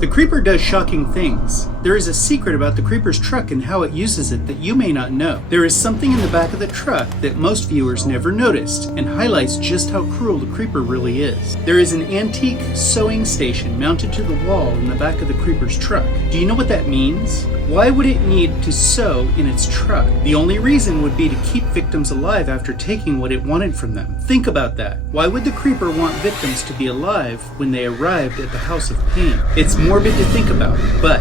The Creeper does shocking things. There is a secret about the Creeper's truck and how it uses it that you may not know. There is something in the back of the truck that most viewers never noticed and highlights just how cruel the Creeper really is. There is an antique sewing station mounted to the wall in the back of the Creeper's truck. Do you know what that means? Why would it need to sew in its truck? The only reason would be to keep victims alive after taking what it wanted from them. Think about that. Why would the Creeper want victims to be alive when they arrived at the House of Pain? It's morbid to think about, but